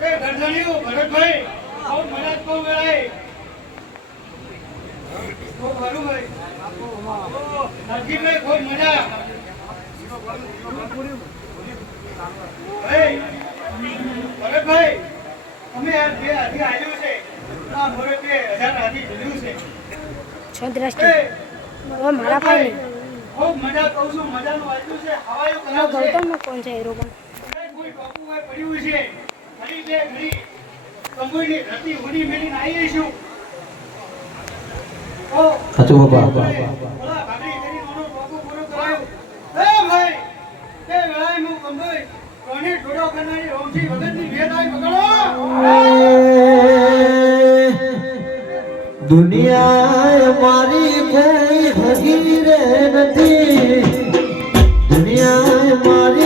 એ ગરધણીઓ ભરતભાઈ ખૂબ મજા જ ખૂબ વેળાએ સારું ભાઈ. નરસિંહભાઈ ખૂબ મજા. ભરતભાઈ અમે આ જે હાથી આવ્યું છે આ મોરે બે હજાર હાથી જોયું છે. છો દ્રષ્ટિ એ હવે મારા પાસે ખૂબ મજા કહું છું મજાનું વાંચ્યું છે. હવાયું એનો કરાવ છે. ગૌતમનો કોણ છે હીરો પણ કોઈ બાપુ પડ્યું છે. ઘડી બે ઘડી કંગોઈની ધરતી ઉડી મેલીને આવીએ છું ઓ સાચું બાપા. ઓલા ભાગડી કરી નાનો બાપુ પૂરો કરાયો. એ ભાઈ તે વેળાએ હું કંગોઈ કોને ઢોળો કરનારી રોમજી ભગતની ભેદ પકડો. દુનિયા મારી કોઈ હગી રે નથી. દુનિયા મારી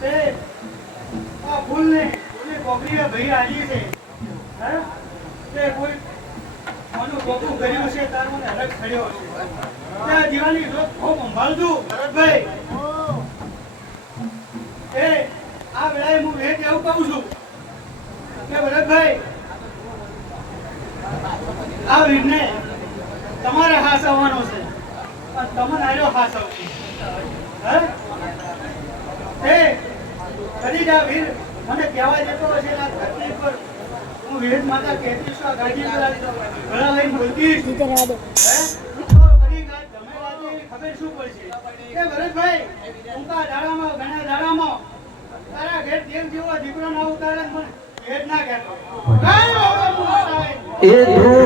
તે આ ફૂલને ભઈ આલી છે. હે તે કોઈ છે. તમારે હાસ આવવાનો છે. પણ તમને આર્યો હાસ આવશે. હે એ કદી વીર મને કહેવા જતો હશે આ ધરતી પર હું વીર માતા કહેતી છું આ ગાડી ગળા લઈને બોલતી છું જીતે રહેવા દે. હે? તો કદી ગાત વાતે ખબર શું પડશે? કે ભરતભાઈ દાડામાં ઘણા દાડામાં તારા ઘેર દેવ જેવો દીકરો ના ઉતારે મને ના કહેતો. એ ધુહરિયો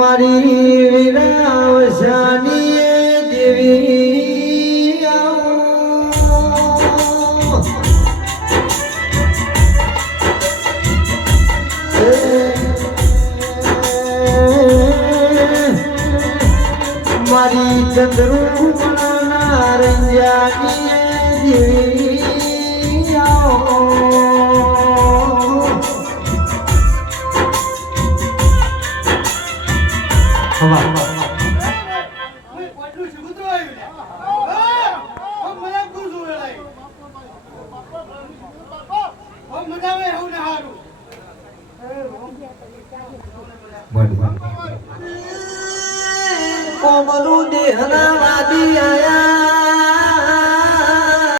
મારી વિરાવશાની દેવી મારી ચંદ્રુમણા રંજાની દેવી આવો. કોમલું દેહના વાદી આયા.